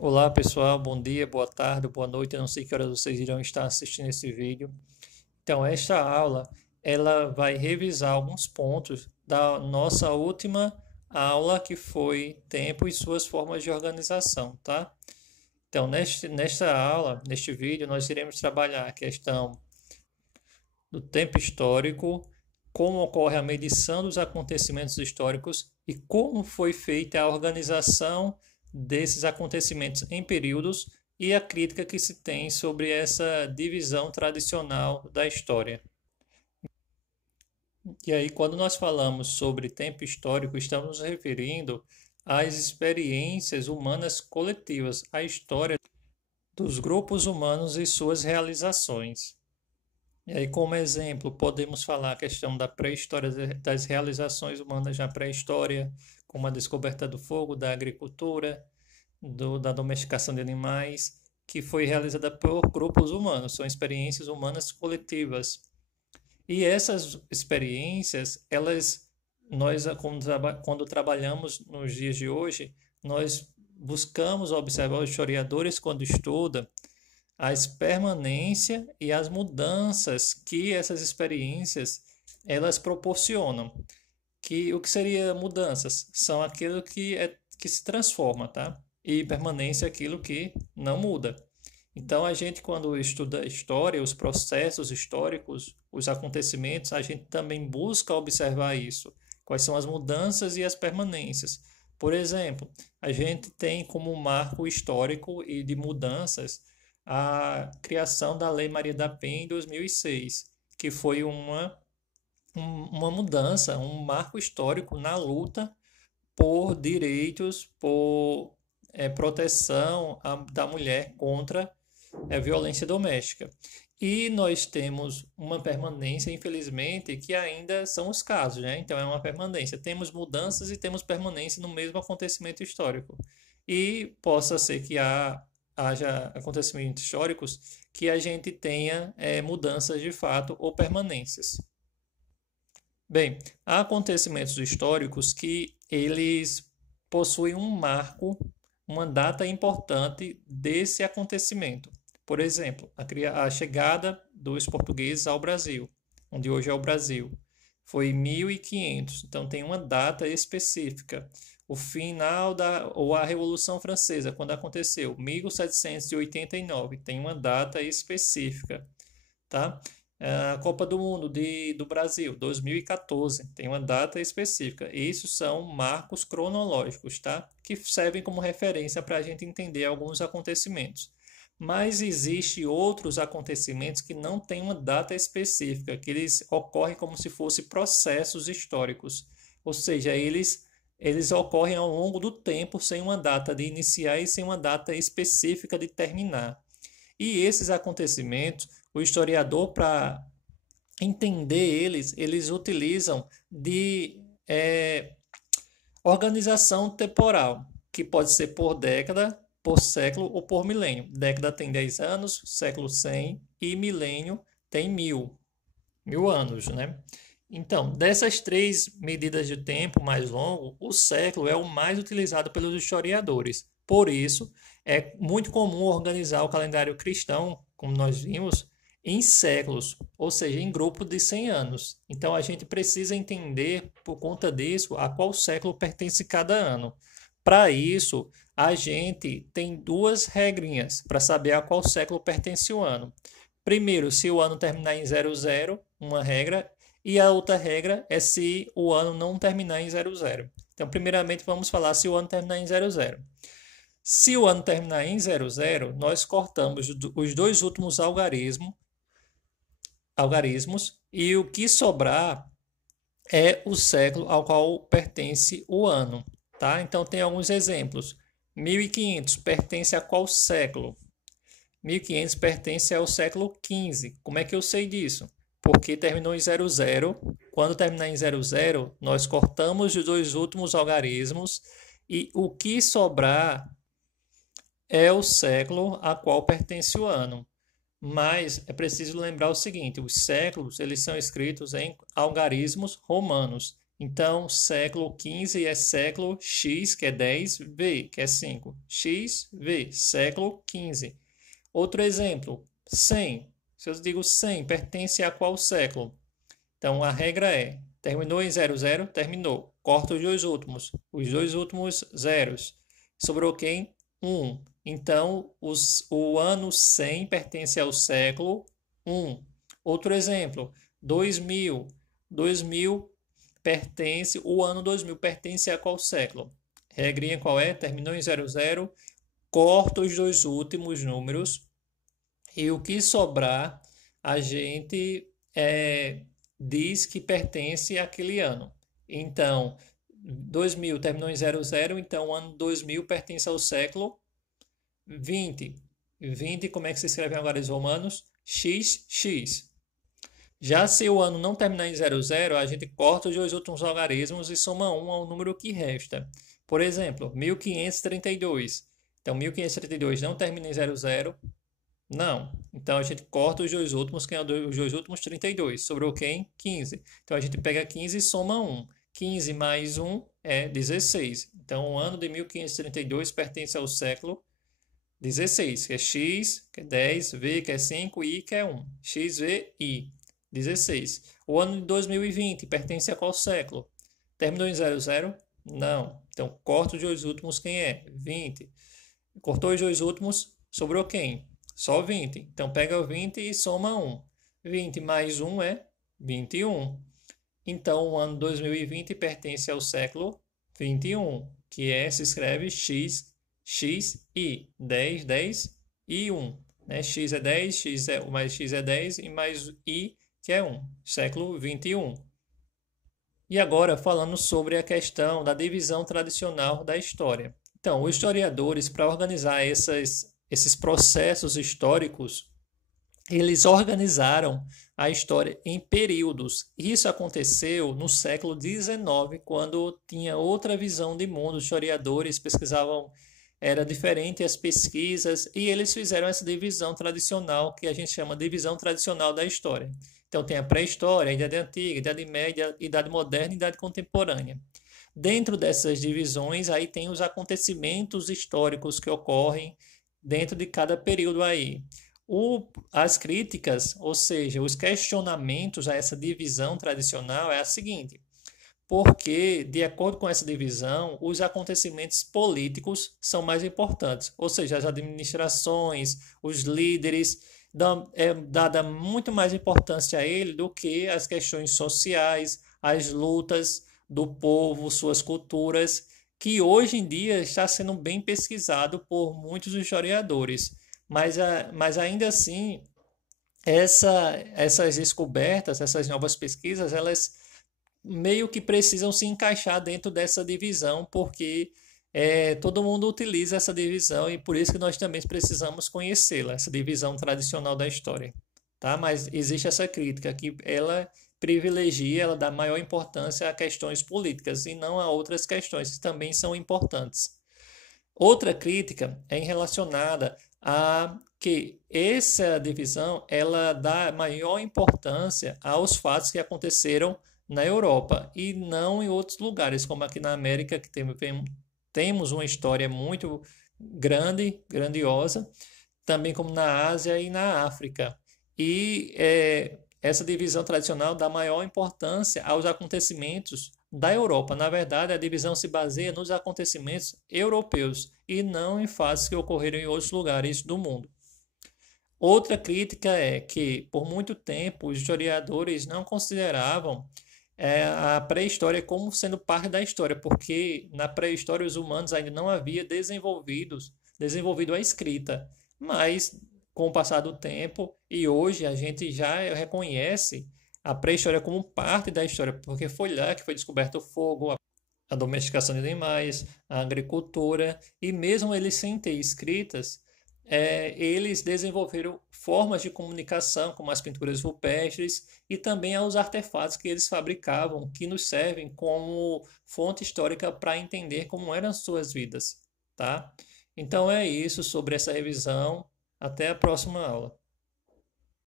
Olá pessoal, bom dia, boa tarde, boa noite. Eu não sei que horas vocês irão estar assistindo esse vídeo. Então, esta aula ela vai revisar alguns pontos da nossa última aula, que foi tempo e suas formas de organização, tá? Então, nesta aula, neste vídeo, nós iremos trabalhar a questão do tempo histórico, como ocorre a medição dos acontecimentos históricos e como foi feita a organização desses acontecimentos em períodos e a crítica que se tem sobre essa divisão tradicional da história. E aí, quando nós falamos sobre tempo histórico, estamos nos referindo às experiências humanas coletivas, à história dos grupos humanos e suas realizações. E aí, como exemplo, podemos falar a questão da pré-história, das realizações humanas na pré-história, como a descoberta do fogo, da agricultura, da domesticação de animais, que foi realizada por grupos humanos, são experiências humanas coletivas. E essas experiências, nós, quando trabalhamos nos dias de hoje, nós buscamos observar os historiadores quando estudam as permanência e as mudanças que essas experiências elas proporcionam. Que o que seria mudanças? São aquilo que se transforma, tá? E permanência é aquilo que não muda. Então a gente quando estuda história, os processos históricos, os acontecimentos, a gente também busca observar isso. Quais são as mudanças e as permanências? Por exemplo, a gente tem como marco histórico e de mudanças a criação da Lei Maria da Penha em 2006, que foi uma mudança, um marco histórico na luta por direitos, por proteção da mulher contra a violência doméstica. E nós temos uma permanência, infelizmente, que ainda são os casos, né? Então é uma permanência. Temos mudanças e temos permanência no mesmo acontecimento histórico. E possa ser que haja acontecimentos históricos que a gente tenha mudanças de fato ou permanências. Bem, há acontecimentos históricos que eles possuem um marco, uma data importante desse acontecimento. Por exemplo, a chegada dos portugueses ao Brasil, onde hoje é o Brasil, foi em 1500, então tem uma data específica. O final ou a Revolução Francesa, quando aconteceu, 1789, tem uma data específica, tá? A Copa do Mundo do Brasil, 2014, tem uma data específica. Isso são marcos cronológicos, tá? Que servem como referência para a gente entender alguns acontecimentos. Mas existem outros acontecimentos que não têm uma data específica, que eles ocorrem como se fossem processos históricos. Ou seja, eles ocorrem ao longo do tempo sem uma data de iniciar e sem uma data específica de terminar. E esses acontecimentos, o historiador, para entender eles utilizam de organização temporal, que pode ser por década, por século ou por milênio. Década tem 10 anos, século 100 e milênio tem 1000 anos, né? Então, dessas três medidas de tempo mais longo, o século é o mais utilizado pelos historiadores. Por isso, é muito comum organizar o calendário cristão, como nós vimos, em séculos, ou seja, em grupo de 100 anos. Então, a gente precisa entender, por conta disso, a qual século pertence cada ano. Para isso, a gente tem duas regrinhas para saber a qual século pertence o ano. Primeiro, se o ano terminar em 00, uma regra, e a outra regra é se o ano não terminar em 00. Então, primeiramente, vamos falar se o ano terminar em 00. Se o ano terminar em 00, nós cortamos os dois últimos algarismos e o que sobrar é o século ao qual pertence o ano, tá? Então, tem alguns exemplos. 1500 pertence a qual século? 1500 pertence ao século XV. Como é que eu sei disso? Porque terminou em 00. Quando terminar em 00, nós cortamos os dois últimos algarismos e o que sobrar é o século a qual pertence o ano. Mas é preciso lembrar o seguinte, os séculos eles são escritos em algarismos romanos. Então, século XV é século X, que é 10, V, que é 5. X, V, século XV. Outro exemplo, 100. Se eu digo 100, pertence a qual século? Então, a regra é, terminou em 00, terminou. Corta os dois últimos zeros. Sobrou quem? 1. Então, o ano 100 pertence ao século 1. Outro exemplo, 2000. 2000 pertence, o ano 2000 pertence a qual século? Regrinha qual é? Terminou em 00, corta os dois últimos números e o que sobrar a gente diz que pertence àquele ano. Então, 2000 terminou em 00, então o ano 2000 pertence ao século 20. 20, como é que se escreve em algarismos romanos? XX. Já se o ano não terminar em 00, a gente corta os dois últimos algarismos e soma 1 ao número que resta. Por exemplo, 1532. Então, 1532 não termina em 00? Não. Então, a gente corta os dois últimos, que é os dois últimos 32. Sobrou quem? 15. Então, a gente pega 15 e soma 1. 15 mais 1 é 16. Então, o ano de 1532 pertence ao século 16, que é X, que é 10, V, que é 5, I, que é 1. X, V, I. 16. O ano de 2020 pertence a qual século? Terminou em 00? Não. Então, corta os dois últimos, quem é? 20. Cortou os dois últimos, sobrou quem? Só 20. Então, pega o 20 e soma 1. 20 mais 1 é 21. Então, o ano 2020 pertence ao século 21, que se escreve X, X, I. 10, 10 e 1. Né? X é 10, mais X é 10 e mais I, que é 1, século 21. E agora falando sobre a questão da divisão tradicional da história. Então, os historiadores, para organizar esses processos históricos, eles organizaram a história em períodos. Isso aconteceu no século XIX, quando tinha outra visão de mundo. Os historiadores pesquisavam, era diferente as pesquisas, e eles fizeram essa divisão tradicional, que a gente chama de divisão tradicional da história. Então, tem a pré-história, a Idade Antiga, a Idade Média, a Idade Moderna e a Idade Contemporânea. Dentro dessas divisões, aí tem os acontecimentos históricos que ocorrem dentro de cada período aí. As críticas, ou seja, os questionamentos a essa divisão tradicional é a seguinte: porque, de acordo com essa divisão, os acontecimentos políticos são mais importantes, ou seja, as administrações, os líderes, é dada muito mais importância a ele do que as questões sociais, as lutas do povo, suas culturas, que hoje em dia está sendo bem pesquisado por muitos historiadores. Mas ainda assim, essas descobertas, essas novas pesquisas, elas meio que precisam se encaixar dentro dessa divisão, porque todo mundo utiliza essa divisão e por isso que nós também precisamos conhecê-la, essa divisão tradicional da história. Tá? Mas existe essa crítica que ela privilegia, ela dá maior importância a questões políticas e não a outras questões que também são importantes. Outra crítica é relacionada a que essa divisão ela dá maior importância aos fatos que aconteceram na Europa e não em outros lugares, como aqui na América, que temos uma história muito grande, grandiosa, também como na Ásia e na África. E essa divisão tradicional dá maior importância aos acontecimentos da Europa. Na verdade, a divisão se baseia nos acontecimentos europeus e não em fatos que ocorreram em outros lugares do mundo. Outra crítica é que, por muito tempo, os historiadores não consideravam a pré-história como sendo parte da história, porque na pré-história os humanos ainda não haviam desenvolvido a escrita. Mas, com o passar do tempo, e hoje a gente já reconhece a pré-história como parte da história, porque foi lá que foi descoberto o fogo, a domesticação de animais, a agricultura, e mesmo eles sem ter escritas, eles desenvolveram formas de comunicação, como as pinturas rupestres, e também os artefatos que eles fabricavam, que nos servem como fonte histórica para entender como eram suas vidas. Tá? Então é isso sobre essa revisão. Até a próxima aula.